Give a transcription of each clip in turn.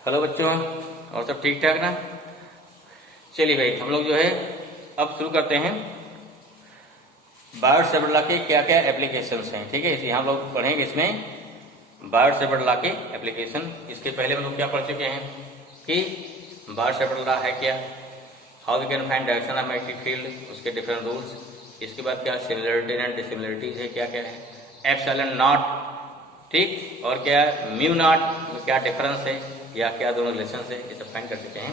Hello बच्चों, और सब ठीक ठाक ना। चलिए भाई, हम लोग जो है अब शुरू करते हैं। बायोट सेवर्ट लॉ के क्या क्या एप्लीकेशंस हैं, ठीक है। इसे हम लोग पढ़ेंगे इसमें बायोट सेवर्ट लॉ के एप्लीकेशन। इसके पहले हम लोग क्या पढ़ चुके हैं कि बायोट सेवर्ट लॉ है क्या, how we can find direction of magnetic field, उसके डिफरेंट रूल्स। इसके बाद क्या सिमिलरिटी एंड डिसिमिलरिटीज है, क्या क्या है, एप्सिलॉन नॉट, ठीक, और क्या म्यू नॉट में क्या डिफरेंस है या क्या दोनों रिलेशन है, ये सब फाइंड कर चुके हैं,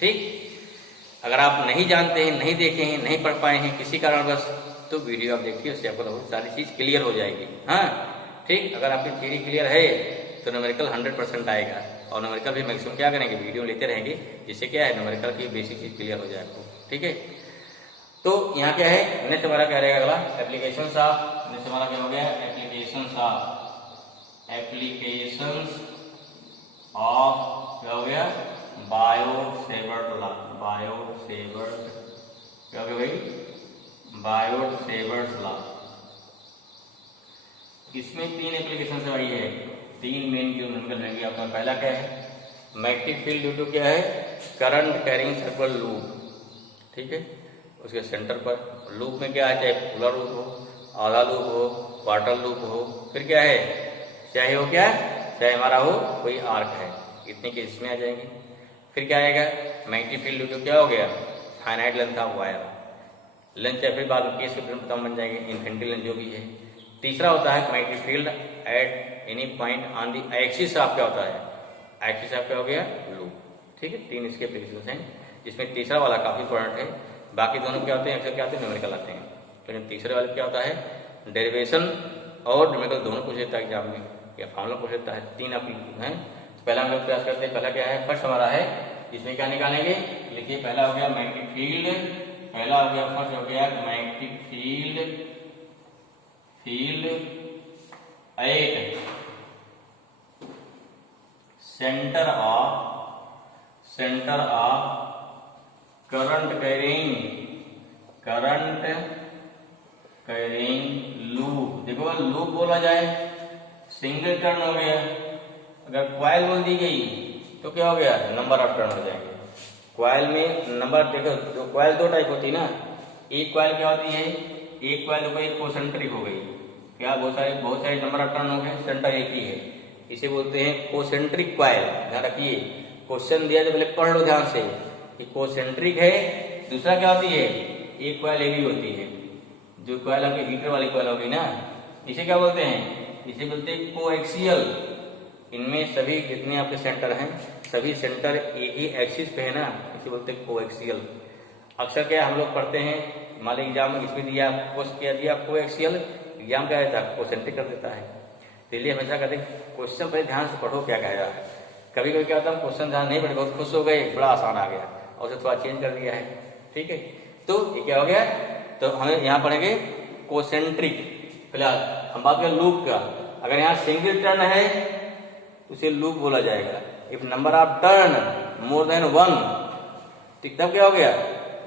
ठीक। अगर आप नहीं जानते हैं, नहीं देखे हैं, नहीं पढ़ पाए हैं किसी कारणवश, तो वीडियो आप देखिए, उससे आपको बहुत सारी चीज़ क्लियर हो जाएगी। हाँ ठीक, अगर आपकी थ्योरी क्लियर है तो न्यूमेरिकल 100% आएगा, और न्यूमेरिकल भी मैक्सिमम क्या करेंगे, वीडियो लेते रहेंगे, जिससे क्या है न्यूमेरिकल की बेसिक चीज़ क्लियर हो जाए आपको, ठीक है। तो यहाँ क्या है, नेक्स्ट हमारा क्या रहेगा अगला, एप्लीकेशंस ऑफ, नेक्स्ट हमारा क्या हो गया, एप्लीकेशंस ऑफ क्या हो गया, Biot Savart law. Biot Savart क्या हो गया भाई, बायोट सेवर्ट लॉ। इसमें तीन एप्लीकेशन आई है, तीन मेन जो निकल रहेंगे आपका। पहला क्या है, मैग्नेटिक फील्ड ड्यू टू क्या है, करंट कैरिंग सर्कुलर लूप, ठीक है। उसके सेंटर पर लूप में क्या है, चाहे पूरा लूप हो, आधा लूप हो, क्वार्टर लूप हो, फिर क्या है, चाहे हो क्या, चाहे हमारा हो कोई आर्क है, इतने केस इसमें आ जाएंगे। फिर क्या आएगा, मैग्नेटिक फील्ड ड्यू टू क्या हो गया, finite length of wire, length चाहे फिर बाद में केस के फिर बन जाएंगे, इन्फिनिटी लेंथ जो भी है। तीसरा होता है magnetic field at any point on the axis of क्या होता है, एक्सिस ऑफ क्या हो गया, लूप, ठीक है। तीन इसके एप्लीकेशन हैं, जिसमें तीसरा वाला काफी इंपॉर्टेंट है। बाकी दोनों क्या होते हैं, अक्सर क्या होते हैं, न्यूमेरिकल आते हैं, लेकिन तीसरे वाले क्या होता है, डेरिवेशन और न्यूमेरिकल दोनों पूछ लेता है एग्जाम में, या फॉर्मूला पूछ लेता है। तीन एप्लीकेशन है। पहला हम लोग प्रयास करते हैं, पहला क्या है, फर्स्ट हमारा है, इसमें क्या निकालेंगे, लिखिए। पहला हो गया मैग्नेटिक फील्ड, पहला हो गया, फर्स्ट हो गया magnetic field at centre of current carrying loop. देखो लूप बोला जाए, सिंगल टर्न हो गया, अगर क्वाइल बोल दी गई तो क्या हो गया, नंबर ऑफ टर्न हो जाएंगे। क्वाइल में नंबर, देखो जो क्वाइल दो टाइप होती है ना, एक क्वाइल क्या होती है, एक क्वाइल हो गई कोसेंट्रिक हो गई, क्या बहुत सारे नंबर ऑफ टर्न हो गए, सेंटर एक ही है, इसे बोलते हैं कोसेंट्रिक क्वाइल। ध्यान रखिए, क्वेश्चन दिया तो पहले पढ़ लो ध्यान से कि कोसेंट्रिक है। दूसरा क्या होती है, एक क्वाइल हेवी होती है, जो क्वाइल आपकी हीटर वाली क्वाइल होगी ना, इसे क्या बोलते हैं, इसे बोलते हैं कोएक्सियल। इनमें सभी जितने आपके सेंटर हैं, सभी सेंटर एक ही एक्सिस पे है ना, इसे बोलते हैं कोएक्सियल। अक्सर क्या हम लोग पढ़ते हैं, मान लीजिए एग्जाम में इसमें दिया, क्या दिया, कोएक्सियल, एग्जाम क्या रहता है, कोसेंट्रिक कर देता है। इसलिए हमेशा कहते हैं क्वेश्चन पर ध्यान से पढ़ो क्या कहेगा। कभी कभी क्या होता है, क्वेश्चन ध्यान नहीं पढ़े, बहुत खुश हो गए, बड़ा आसान आ गया, और उसे थोड़ा चेंज कर दिया है, ठीक है। तो ये क्या हो गया, तो हमें यहाँ पढ़ेंगे कोसेंट्रिक। फिलहाल हम बात करें लूप का, अगर यहाँ सिंगल टर्न है उसे लूप बोला जाएगा। If number of turn more than 1, ठीक, तब क्या हो गया,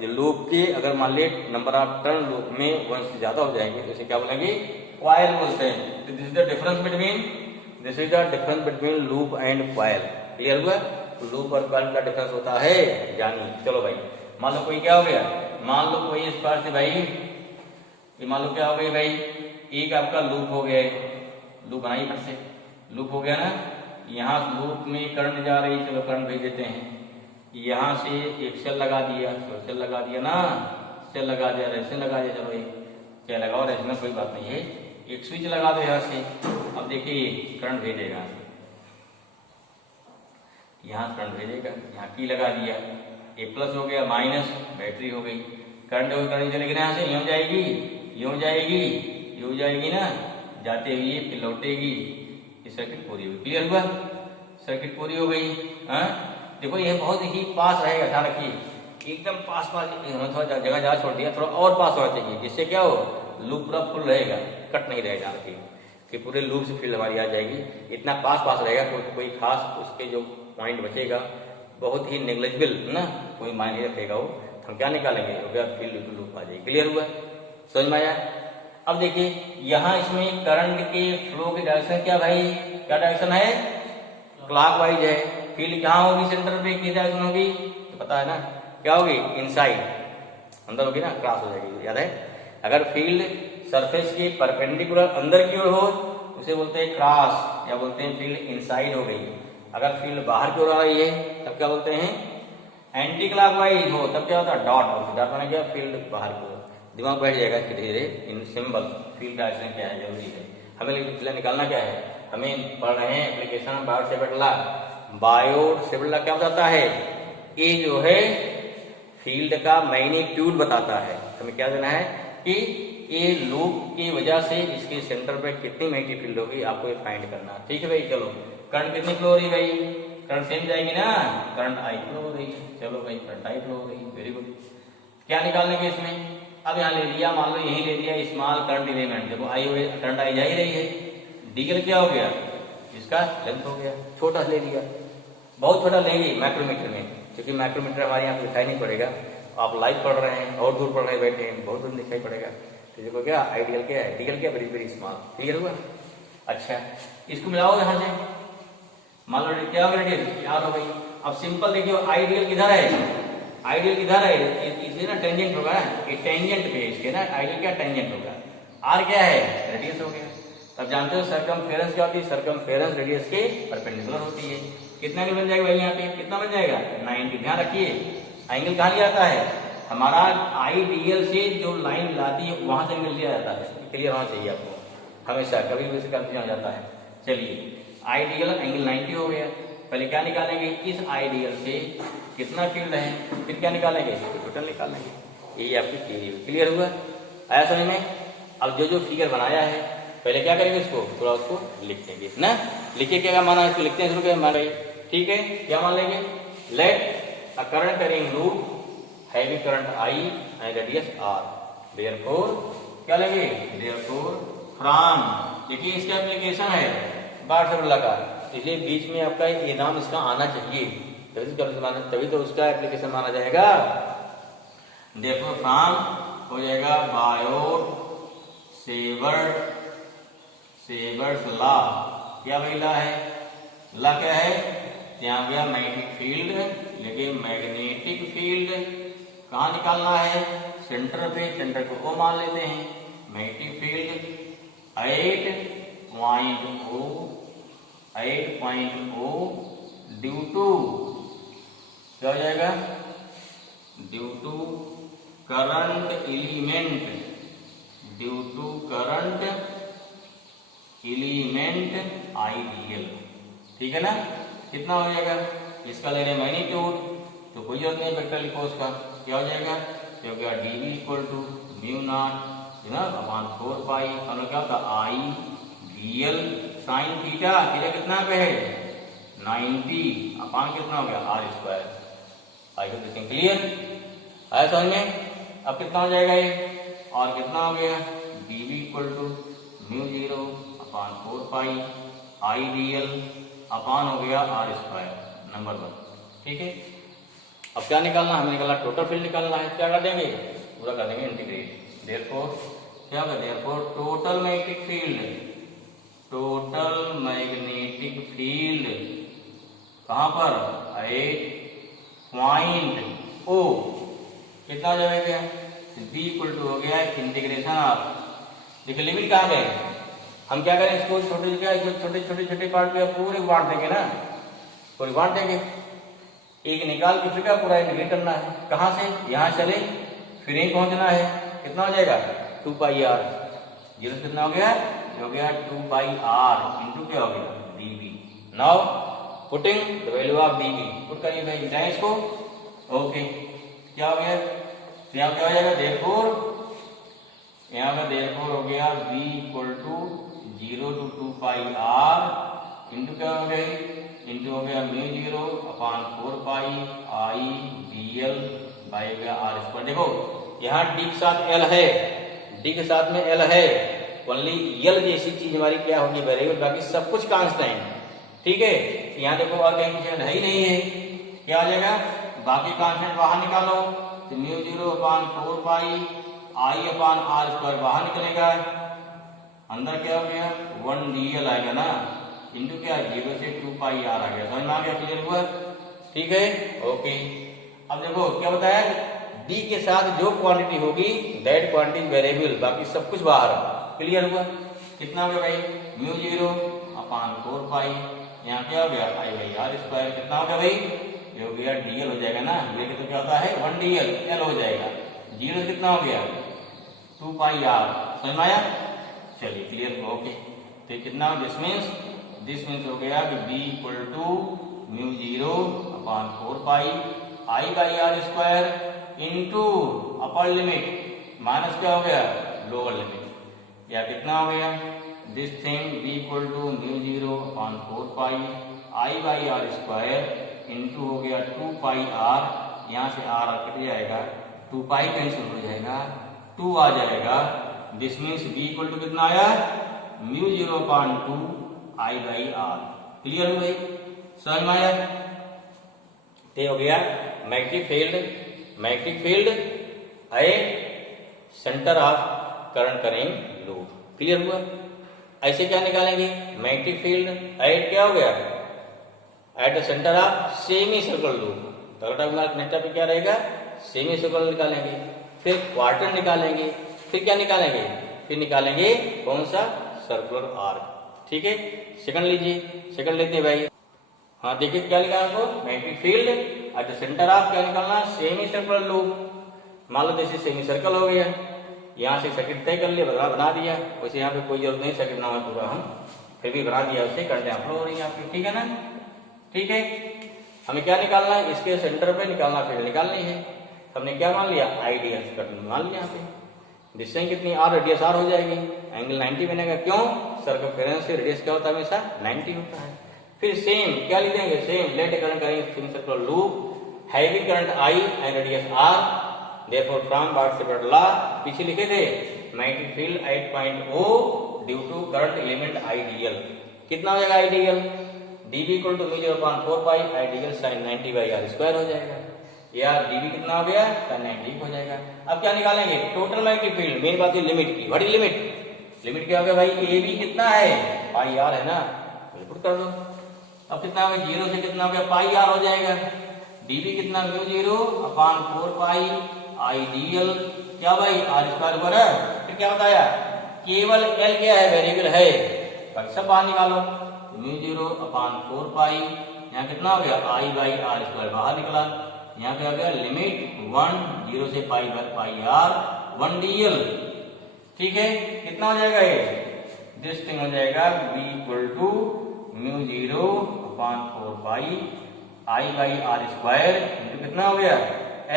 ये लूप के अगर मान ली नंबर ऑफ टर्न लूप में 1 से ज्यादा हो जाएंगे तो इसे क्या बोलेंगे, क्वाइल बोलते हैं। This is the difference between loop and coil. Clear हुआ, लूप और क्वाइल का डिफरेंस होता है, जानिए। चलो भाई, मान लो कोई क्या हो गया, मान लो कोई इस पार से भाई, ये मान लो क्या हो गई भाई, एक आपका लूप हो गया, लूप बनाइए फिर से, लूप हो गया ना, यहाँ लूप में करंट जा रही है, चलो करंट भेज देते हैं, यहाँ से एक सेल लगा दिया, तो सेल लगा दिया ना, सेल लगा दिया, रेजिस्टेंस लगा दिया, चलो क्या लगाओ, रेजिस्टेंस कोई बात नहीं है, एक स्विच लगा दो यहाँ से। अब देखिए करंट भेजेगा, यहाँ करंट भेजेगा, यहाँ की लगा दिया, ए प्लस हो गया, माइनस बैटरी हो गई, करंट हो, करंट चलेगी ना, यहाँ से यूं जाएगी, यूं जाएगी, यूं जाएगी ना, जाते हुए फिर लौटेगी, ये सर्किट पूरी हुई। क्लियर हुआ, सर्किट पूरी हो गई। हाँ देखो ये बहुत ही पास रहेगा, ध्यान रखिए, एकदम पास, थोड़ा जगह जगह छोड़ दिया, थोड़ा और पास होना चाहिए, जिससे क्या हो, लूप पूरा फुल रहेगा, कट नहीं रहेगा, कि पूरे लूप से फील्ड हमारी आ जाएगी। इतना पास रहेगा, कोई खास उसके जो पॉइंट बचेगा बहुत ही नेग्लिजिबल ना, कोई मायने रखेगा वो, हम क्या निकालेंगे, हो गया फील्ड लूप आ जाएगी। क्लियर हुआ, समझ में आया। अब देखिए यहाँ इसमें करंट के फ्लो की डायरेक्शन क्या भाई, क्या डायरेक्शन है, क्लॉकवाइज है। फील्ड कहाँ होगी, सेंटर पे किस डायरेक्शन होगी, तो पता है ना क्या होगी, इनसाइड, अंदर होगी ना, क्रॉस हो जाएगी, याद है। अगर फील्ड सरफेस के परपेंडिकुलर अंदर की ओर हो तो उसे बोलते हैं क्रॉस, या बोलते हैं फील्ड इनसाइड हो गई। अगर फील्ड बाहर की ओर आ रही है तब क्या बोलते हैं, एंटी क्लॉकवाइज हो तब क्या होता है, डॉट। डॉट माने क्या, फील्ड बाहर की ओर। दिमाग बैठ जाएगा धीरे धीरे इन सिंबल, फील्ड डायरेक्शन क्या है, जरूरी है। हमें निकालना क्या है, हमें पढ़ रहे हैं application Biot Savart law. Biot Savart law क्या बताता है, ये जो है फील्ड का मैग्नीट्यूड बताता है। हमें क्या देना है कि ये लूप की वजह से इसके सेंटर पे कितनी मैग्नेटिक फील्ड होगी, आपको ये फाइंड करना। ठीक है भाई, चलो करंट कितनी फ्लो हो रही है भाई, करंट सेम जाएगी ना, करंट आई फ्लो हो रही है। चलो भाई करंट आई फ्लो हो रही है, वेरी गुड। क्या निकालने के इसमें, अब यहाँ ले लिया, मान लो यही ले लिया स्मॉल करंट एलिमेंट, देखो आई हुई करंट आई जा ही रही है। डीएल क्या हो गया, इसका लेंथ हो गया, छोटा ले लिया, बहुत छोटा लेंगे माइक्रोमीटर में, क्योंकि माइक्रोमीटर हमारे यहाँ दिखाई नहीं पड़ेगा। आप लाइव पढ़ रहे हैं और दूर पढ़ रहे बैठे हैं, बहुत दूर दिखाई पड़ेगा। तो देखो क्या आइडियल क्या है, डीएल क्या, वेरी वेरी स्मॉल। क्लियर हुआ। अच्छा इसको मिलाओ यहाँ से, मान लो क्या हो गया, याद हो गई। अब सिंपल देखियो, आइडियल किधर है, आइडियल किधर है, इसलिए ना टेंजेंट होगा ना, ये टेंजेंट पे इसके ना, आइडियल क्या टेंजेंट होगा, आर क्या है, रेडियस हो गया। तब जानते हो सर्कमफेरेंस क्या होती है, सर्कमफेरेंस रेडियस के परपेंडिकुलर होती है। कितना एंगल बन जाएगा भाई, यहाँ पे कितना बन जाएगा, 90। ध्यान रखिए एंगल कहाँ लिया जाता है, हमारा आइडियल से जो लाइन मिलाती है वहां से एंगल लिया जाता है। क्लियर होना चाहिए आपको, हमेशा कभी भी कंफ्यूजन हो जाता है। चलिए आइडियल एंगल 90 हो गया। पहले क्या निकालेंगे, इस आइडियल से कितना फील्ड है, फिर क्या निकालेंगे, टोटल निकालेंगे। यही आपकी थ्योरी। क्लियर हुआ, आया समझ में। अब जो जो फिगर बनाया है पहले क्या करेंगे, इसको थोड़ा उसको लिख देंगे ना, लिखिए क्या माना है इसको, लिखते हैं शुरू करें मान रही। ठीक है, क्या मान लेंगे, let a current carrying loop heavy current I and radius R, therefore क्या लेंगे, देयरफॉर फ्रॉम, देखिए इसका एप्लीकेशन है बायोट सेवर्ट लॉ का, इसलिए बीच में आपका ये नाम इसका आना चाहिए, तभी तो उसका एप्लीकेशन माना जाएगा। देयरफॉर फ्रॉम हो जाएगा बायोट सेवर्ट लॉ। क्या भाई लॉ है, लॉ क्या है, यहाँ गया मैग्नेटिक फील्ड, लेकिन मैग्नेटिक फील्ड कहाँ निकालना है, सेंटर पे, सेंटर को O मान लेते हैं। मैग्नेटिक फील्ड 8.0 ड्यू टू क्या हो जाएगा, due to current element, due to current element I dl. ठीक है ना, कितना हो जाएगा, इसका ले रहे मैग्नीट्यूड, तो कोई जरूरत नहीं वेक्टर लिखो उसका, क्या हो जाएगा, क्या हो गया, dV equal to mu not upon 4 pi, मतलब क्या होता है I VL sine theta, theta कितना पे है 90 अपॉन कितना हो गया R square. I hope this clear, आया समझ में। अब कितना हो जाएगा ये, और कितना हो गया, dV equal to mu 0 upon 4 pi I DL upon हो गया R स्क्वायर, नंबर 1। ठीक है, अब क्या निकालना, हमें निकालना टोटल फील्ड निकालना है। क्या कर देंगे, पूरा कर देंगे इंटीग्रेट। देयरफॉर क्या होगा, therefore total magnetic field, total magnetic field कहां पर, 8 पॉइंट O कितना हो जाएगा, B इक्वल टू हो गया इंटीग्रेशन ऑफ, देखिए लिमिट कहाँ गए, हम क्या करें इसको छोटे छोटे पार्ट पे पूरे बांट देंगे ना, पूरी बांट देंगे, एक निकाल के फिर क्या पूरा इंटीग्रेट करना है, कहां से, यहां चले फिर यहीं पहुंचना है, कितना हो जाएगा 2 पाई r, जीरो कितना हो गया, 2 पाई r इंटू क्या हो गया dV। Now putting the value of dV, put करिए भाई मिटाएं इसको। ओके क्या हो गया, यहाँ क्या हो जाएगा, देयरफॉर यहाँ का देयरफॉर हो गया V equal to 0 to 2 pi r into क्या हो गया, इंटू हो गया mu 0 upon 4 pi I DL by हो गया R स्क्वायर। देखो यहाँ D के साथ L है, D के साथ में L है, ओनली L जैसी चीज हमारी क्या होगी वेरिएबल, बाकी सब कुछ कांस्टेंट। ठीक है, यहाँ देखो और कहीं कुछ है ही नहीं है, क्या हो जाएगा, बाकी कांस्टेंट बाहर निकालो, तो म्यू 0 अपॉन 4 पाई आई अपॉन R स्क्वायर बाहर निकलेगा, अंदर क्या हो गया 1 DL आएगा ना, इंटू क्या 0 से 2 पाई आर आ गया। समझ में आ गया? क्लियर हुआ? ठीक है, ओके। अब देखो क्या बताया, डी के साथ जो क्वांटिटी होगी दैट क्वांटिटी वेरिएबल, बाकी सब कुछ बाहर। क्लियर हुआ? कितना हो गया भाई, म्यू 0 अपान 4 पाई, यहाँ क्या हो गया आई बाई आर स्क्वायर। कितना हो गया भाई, ये हो गया डीएल हो जाएगा ना, ये तो क्या होता है 1 डीएल, एल हो जाएगा। 0 कितना हो गया 2 पाई आर। समझ में आया? चलिए क्लियर, ओके। तो कितना, दिस मीन्स हो गया कि B equal to mu 0 upon 4 pi I by R square into upper limit minus क्या हो गया लोअर लिमिट, या कितना हो गया this thing B equal to mu 0 upon 4 pi I by R square into हो गया 2 पाई आर, यहाँ से आर कट जाएगा, 2 पाई कैंसिल हो जाएगा, 2 आ जाएगा। This means B equal to कितना आया mu 0 upon 2 I by R. Clear हो गई? समझ में आया? ते हो गया magnetic field a centre of current current loop. Clear हुआ? ऐसे क्या निकालेंगे, मैग्नेटिक फील्ड एट क्या हो गया eight the centre of semi circle loop. Next पे क्या रहेगा, सेमी सर्कल निकालेंगे, फिर क्वार्टर निकालेंगे, फिर क्या निकालेंगे, फिर निकालेंगे कौन सा सर्कुलर आर्क। ठीक है, सेकंड लीजिए, सेकंड लेते हैं भाई। हाँ देखिए क्या लिखा है आपको, magnetic field at the centre of क्या निकालना, सेमी सर्कुलर लूप। मान लो जैसे सेमी सर्कल हो गया, यहाँ से सर्किट तय कर लिया, बना दिया, वैसे यहाँ पे कोई जरूरत नहीं सर्किट ना हो पूरा, हम फिर भी बना दिया, उससे करंट फ्लो हो रही है आपकी। ठीक है ना? ठीक है, हमें क्या निकालना है, इसके सेंटर पे निकालना, फील्ड निकालनी है। हमने क्या मान लिया, आइडियल मान लिया। यहाँ पे डिस्टेंस कितनी आर, रेडियस आर हो जाएगी, एंगल 90 बनेगा। क्यों, सर्कमफेरेंस से रेडियस क्या होता है हमेशा 90 होता है। फिर सेम क्या लिख देंगे, सेम लेट करंट करेंगे semi circular loop having current I and radius R, therefore from what Savart law पीछे लिखे थे magnetic field at point O due to current element I dl. कितना हो जाएगा I dl, dB equal to mu 0/4 pi ideal sin 90 by R square हो जाएगा, या dB कितना हो गया sin 90 हो जाएगा। अब क्या निकालेंगे, टोटल मैग्नेटिक फील्ड, मेन बात है लिमिट की। व्हाट इज लिमिट क्या हो गया भाई, ए बी कितना है पाई आर है ना, पुट कर दो। अब कितना हो गया, 0 से कितना हो गया पाई आर हो जाएगा, dB कितना म्यू 0/4 पाई आइडियल क्या भाई आर स्क्वायर ऊपर है। फिर क्या बताया, केवल एल क्या है वेरिएबल है, बाकी सब बाहर निकालो। म्यू 0/4 पाई, यहाँ कितना हो गया आई बाई आर स्क्वायर बाहर निकला, यहाँ पे आ गया लिमिट 1 0 से पाई आर 1 dl। ठीक है, कितना हो जाएगा ये, दिस थिंग हो जाएगा b equal to mu 0/4 pi I by R square into कितना हो गया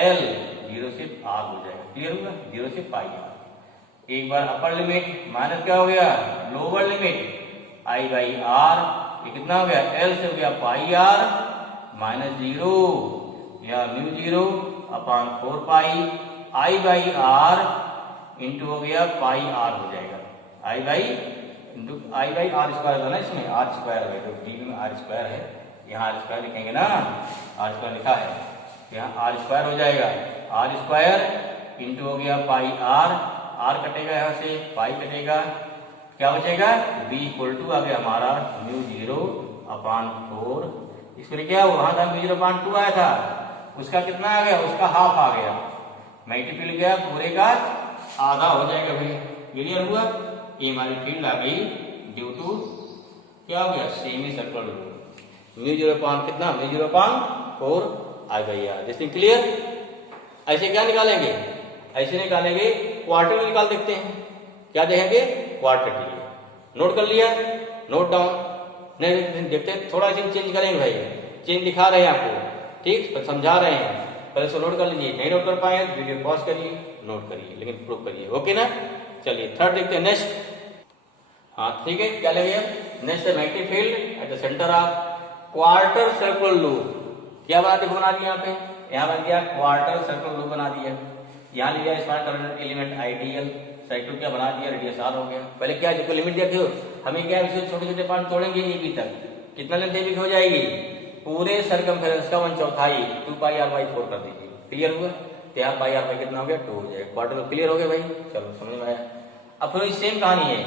l 0 से r हो जाएगा। क्लियर होगा, 0 से पाई आर। एक बार अपर लिमिट माइनस क्या हो गया lower limit I by R, ये कितना हो गया एल से हो गया पाई आर माइनस 0, या mu 0/4 pi I by R into हो गया पाई आर हो जाएगा, आई बाई आर स्क्वायर होना इसमें आर स्क्वायर है, तो डीबी में आर स्क्वायर है, यहाँ आर स्क्वायर लिखेंगे ना, आर स्क्वायर लिखा है, यहाँ आर स्क्वायर हो जाएगा, आर स्क्वायर इंटू हो गया पाई आर कटेगा, यहाँ से पाई कटेगा, क्या बचेगा b इक्वल टू आ गया हमारा म्यू 0/4, इसमें क्या हुआ, वहां था म्यू 0/2 आया था, उसका कितना आ गया, उसका हाफ आ गया, मल्टीपल गया पूरे का आधा हो जाएगा भाई। क्लियर हुआ, ये हमारी फील्ड आ गई ड्यू टू क्या हो गया सेमी सर्कुलर म्यू 0 कितना म्यू 0/4 आ गया। जैसे क्लियर, ऐसे क्या निकालेंगे, ऐसे निकालेंगे क्वार्टर निकाल देखते हैं, क्या देखेंगे क्वार्टर, नोट कर लिया, नोट डाउन, नहीं देखते हैं थोड़ा सा चेंज करेंगे भाई, चेंज दिखा रहे हैं आपको, ठीक समझा रहे हैं, पहले से नोट कर लीजिए, नहीं नोट कर पाए वीडियो पॉज करिए नोट करिए, लेकिन प्रूफ करिए, ओके ना। चलिए थर्ड देखते हैं नेक्स्ट। हाँ ठीक है, क्या लेंगे नेक्स्ट है magnetic field at the centre of quarter circular loop. क्या बना दिया यहाँ पे, यहाँ बन गया क्वार्टर सर्कुलर लूप बना दिया, यहाँ लिया small current element ideal, cycle क्या बना दिया रेडियस आर हो गया। पहले क्या जो लिमिट देखते हो, हमें क्या है छोटे छोटे पॉइंट तोड़ेंगे ए तक, कितना लेंथ ए हो जाएगी पूरे सरकमफेरेंस का 1/4 2 पाई आर बाई 4 कर दीजिए। क्लियर हुआ, तो यहाँ पाई आर बाई कितना हो गया 2 हो जाएगा, क्वार्टर में क्लियर हो गया भाई, चलो समझ में आया। अब थोड़ी सेम कहानी है,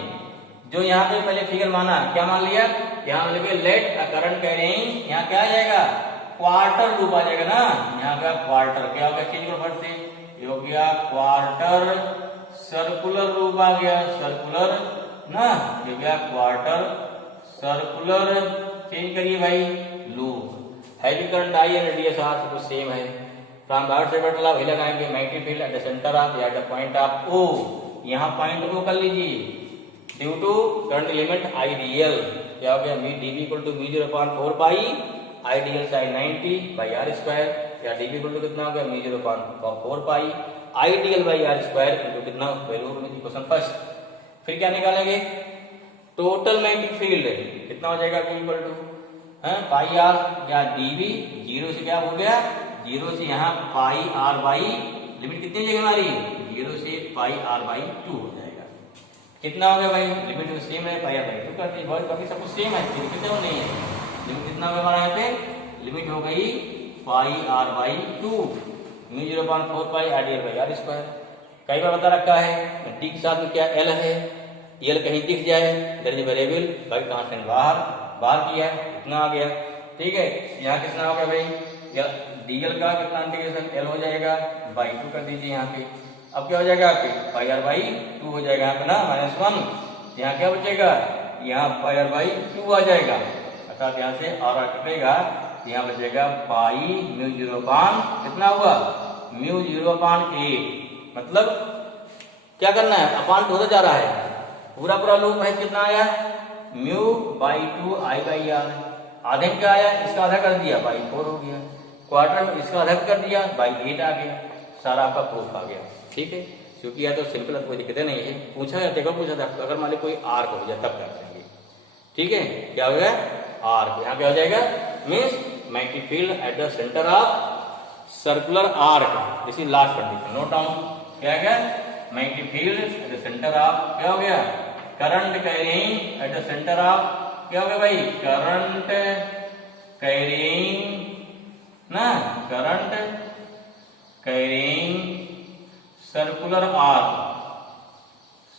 जो यहाँ पे पहले फिगर माना, क्या मान लिया यहाँ लिखे लेट अ करंट कैरिंग, यहाँ क्या आ जाएगा क्वार्टर लूप आ जाएगा ना, यहाँ का क्वार्टर क्या हो गया, चेंज करो फट से, ये हो गया क्वार्टर सर्कुलर लूप आ गया, सर्कुलर ना, ये हो गया क्वार्टर सर्कुलर, चेंज करिए भाई loop. Heavy current I and radius R सब कुछ सेम है। फ्रॉम द सेपरेट वही लगाएंगे magnetic field at the centre of या द पॉइंट ऑफ ओ, यहाँ पॉइंट ओ कर लीजिए, due to current element IDL क्या हो गया, dB equal to μ0/4 pi IDL sine 90 by R square, या dB इक्वल टू कितना हो गया μ0/4 pi IDL by R square into कितना वैल्यू में इक्वेशन फर्स्ट। फिर क्या निकालेंगे, टोटल मैग्नेटिक फील्ड कितना हो जाएगा, V equal to pi R या dB, जीरो से क्या हो गया, जीरो से यहाँ पाई आर बाई लिमिट कितनी हो जाएगी हमारी, जीरो से पाई आर बाई 2 हो जाएगा। कितना हो गया भाई, लिमिट तो सेम है, पाई आर बाई 2 करते हैं, बाकी सब कुछ सेम है, कितना नहीं है, लिमिट कितना हो गया हमारा यहाँ पे, लिमिट हो गई pi R by 2 μ0/4 pi IDL by R square. कई बार बता रखा है टी के साथ में क्या एल है, एल कहीं दिख जाए there is variable by constant बाहर किया है, इतना आ गया, ठीक है। यहाँ कितना हो गया भाई, डीएल का कितना इंटीग्रेशन एल हो जाएगा बाई 2 कर दीजिए यहाँ पे, अब क्या हो जाएगा आपके पाई आर बाई 2 हो जाएगा यहाँ पे ना -1, यहाँ क्या बचेगा, यहाँ पाई आर बाई 2 आ जाएगा, अर्थात यहाँ से आर कटेगा, यहाँ बचेगा पाई μ0 कितना हुआ μ0/8, मतलब क्या करना है, अपान होता जा रहा है, पूरा लूप है, कितना आया μ/2 आई बाई आर, आधे में क्या आया, इसका आधा कर दिया बाई 4 हो गया, क्वार्टर में इसका आधा कर दिया बाई 8 आ गया, सारा आपका प्रूफ आ गया, ठीक है। क्योंकि यह तो सिंपल कोई दिक्कत नहीं है, पूछा या देखो पूछा था, अगर मान ली कोई आर्क हो जाए तब कर देंगे, ठीक है। क्या हो गया आर्क, यहाँ क्या हो जाएगा, means magnetic field at the centre of circular arc, this is last condition, note down, क्या है magnetic field at the centre of, क्या हो गया current carrying eight the centre of, क्या हो गया भाई करंट कैरिंग ना, current carrying circular arc,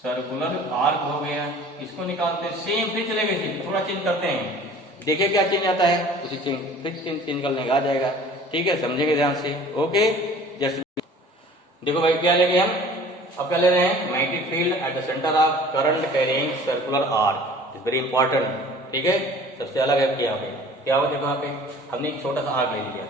circular arc हो गया, इसको निकालते हैं, सेम फिर चलेगा, थोड़ा चेंज करते हैं, देखिए क्या चेंज आता है, उसी चेंज फिर चेंज करने का आ जाएगा, ठीक है, समझेंगे ध्यान से, ओके। जस्ट देखो भाई क्या लेंगे हम, अब क्या ले रहे हैं, magnetic field at the centre of current carrying circular arc, is very important, ठीक है। सबसे अलग है यहाँ पे क्या हो, देखो यहाँ पे हमने एक छोटा सा आर्क ले लिया,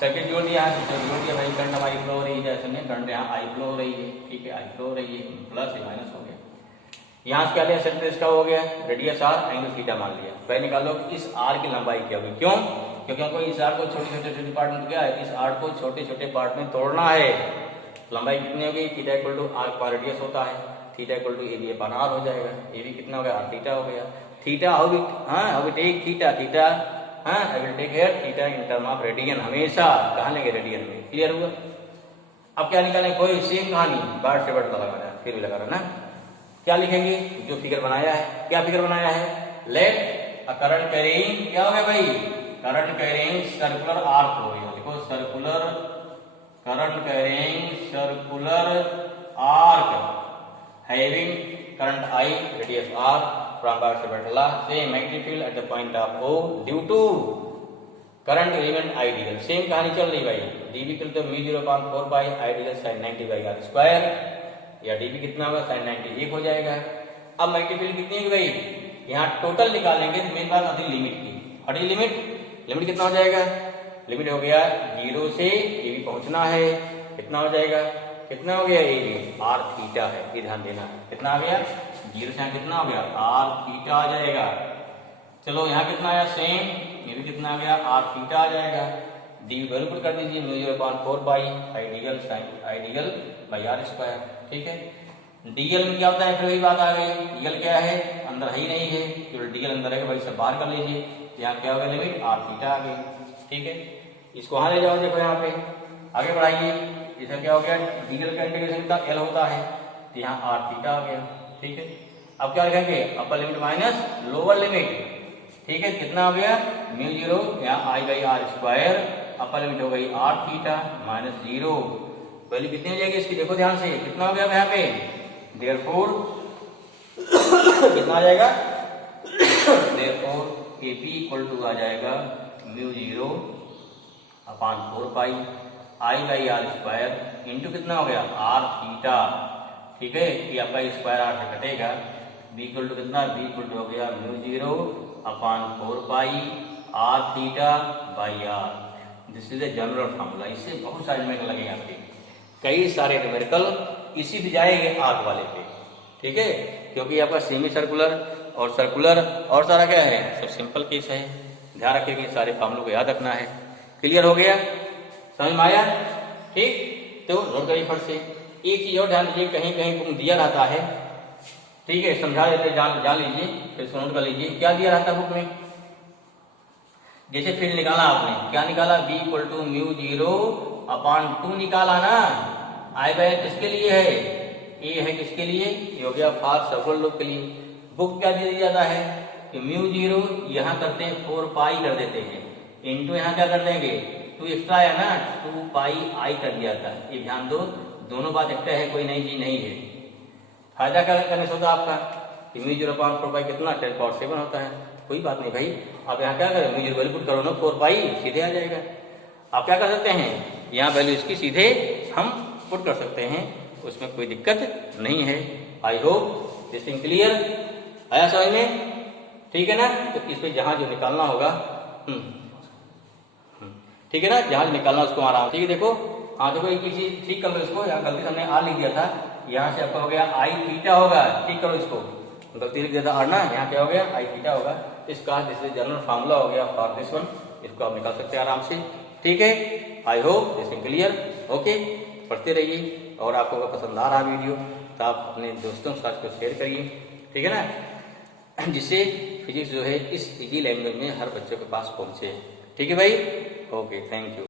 सर्किट जोड़ दिया, जोड़ दिया भाई, करंट हमारी फ्लो हो रही है, जैसे करंट यहाँ आई फ्लो हो रही है, ठीक है, आई फ्लो हो रही है, प्लस या माइनस हो गया, यहाँ से क्या लिया, सेंटर इसका हो गया, रेडियस आर एंगल थीटा मान लिया, पहले निकालो इस आर की लंबाई क्या होगी, क्यों, क्योंकि हमको इस आर को छोटे पार्ट में क्या है, इस आर को छोटे पार्ट में तोड़ना है, लंबाई कितनी होगी, थीटा इक्वल टू आर का रेडियस होता है, theta equal to A B upon R हो जाएगा, ए बी कितना हो गया, आर थीटा हो गया, theta how we take theta I will take here theta in term of radian, हमेशा कहाँ लेंगे, रेडियन में, क्लियर हुआ। अब क्या निकालें, कोई सेम कहानी, बार से बट लगाना है, फिर भी लगा रहा ना, क्या लिखेंगे, जो फिगर बनाया है, क्या फिगर बनाया है, लेट अ करंट कैरिंग, क्या हो गया भाई, करंट कैरिंग सर्कुलर आर्क हो गया, देखो circular current carrying circular arc having current I radius R from bar separator same magnetic field at the point of O due to current element ideal, same कहानी चल रही भाई, dB equal to μ0/4 pi ideal sin 90 by R square, या dB कितना होगा sin 90 1 हो जाएगा। अब मैग्नेटिक फील्ड कितनी होगी भाई, यहाँ टोटल निकालेंगे तो मेन बात आती है लिमिट की, हटी लिमिट कितना हो जाएगा, लिमिट हो गया 0 से ये भी पहुंचना है, कितना हो जाएगा, कितना हो गया, ये आर थीटा है, ये ध्यान देना, कितना आ गया, 0 से कितना हो गया, आर थीटा आ जाएगा, चलो यहाँ कितना आया सेम, ये भी कितना आ गया, आर थीटा आ जाएगा, डी वैल्यू पुट कर दीजिए μ0/4 pi ideal sine ideal by R square, ठीक है। डीएल में क्या होता है, फिर वही बात आ गई, डीएल क्या है, अंदर ही नहीं है, जो डीएल अंदर है वही सब बाहर कर लीजिए, यहाँ क्या होगा, लिमिट आर थीटा आ गई, ठीक है। इसको वहां ले जाओ, देखो यहाँ पे आगे बढ़ाइए, इसका क्या हो गया, डीएल का इंटीग्रेशन का एल होता है, तो यहाँ आर थीटा आ गया, ठीक है। अब क्या लिखेंगे, upper limit minus lower limit, ठीक है, कितना हो गया μ0, यहाँ I by R square, upper limit हो गई आर थीटा माइनस 0, वैल्यू कितनी हो जाएगी इसकी, देखो ध्यान से, कितना हो गया यहाँ पे, देयरफॉर कितना आ जाएगा therefore AP इक्वल टू आ जाएगा mu 0 upon 4 pi I by R square into कितना हो गया आर थीटा। ठीक है, ये आपका स्क्वायर आर से कटेगा। बी इक्वल टू कितना, बी इक्वल टू हो गया mu 0 upon 4 pi R theta by R. This is a general formula. इससे बहुत सारे न्यूमेरिकल लगेंगे आपके, कई सारे न्यूमेरिकल इसी पे जाएंगे आर्क वाले पे। ठीक है, क्योंकि आपका सेमी सर्कुलर और सर्कुलर और सारा क्या है, सब सिंपल केस है। ध्यान रखिएगा, सारे फॉर्मूलों को याद रखना है। क्लियर हो गया, समझ में आया? ठीक, तो नोट करिए फट से। एक चीज और ध्यान दीजिए, कहीं कहीं बुक दिया रहता है, ठीक है, समझा देते, जान लीजिए, फिर इसको नोट कर लीजिए। क्या दिया रहता है बुक में, जैसे फील्ड निकाला आपने, क्या निकाला, B equal to mu 0 upon 2 निकाला ना। आई बाय किसके लिए है, ए है किसके लिए, ये हो गया फार सर्कुलर लूप के लिए। बुक क्या दिया जाता है कि म्यू 0 यहाँ करते हैं 4 पाई कर देते हैं, इंटू यहाँ क्या कर देंगे 2 एक्स्ट्रा है ना, 2 पाई आई कर दिया था। ये ध्यान दो, दोनों बात एक्स्ट्रा है, कोई नई चीज नहीं है। फायदा क्या करने से होता आपका, म्यू 0 अपान 4 पाई कितना 10⁻7 होता है। कोई बात नहीं भाई, आप यहाँ क्या करें, म्यू 0 वैल्यू पुट करो ना, 4 पाई सीधे आ जाएगा। आप क्या कर सकते हैं, यहाँ वैल्यू इसकी सीधे हम पुट कर सकते हैं, उसमें कोई दिक्कत नहीं है। आई होप दिस थिंग क्लियर, आया समझ में? ठीक है ना, तो इस पे जहां जो निकालना होगा, ठीक है ना, जहां निकालना उसको आराम। ठीक है, देखो, हाँ देखो, एक चीज ठीक कर लो इसको, यहाँ गलती से हमने आर लिख दिया था, यहाँ से आपका हो गया आई थीटा होगा। ठीक करो इसको, गलती लिख दिया था आर ना, यहाँ क्या हो गया आई थीटा होगा। इसका जैसे जनरल फार्मूला हो गया फॉर दिस वन, इसको आप निकाल सकते हैं आराम से। ठीक है, आई hope this is clear. Okay, पढ़ते रहिए, और आपको अगर पसंद आ रहा वीडियो तो आप अपने दोस्तों के साथ को शेयर करिए। ठीक है ना, जिससे फिजिक्स जो है इस इजी लैंग्वेज में हर बच्चों के पास पहुंचे। ठीक है भाई, ओके, थैंक यू।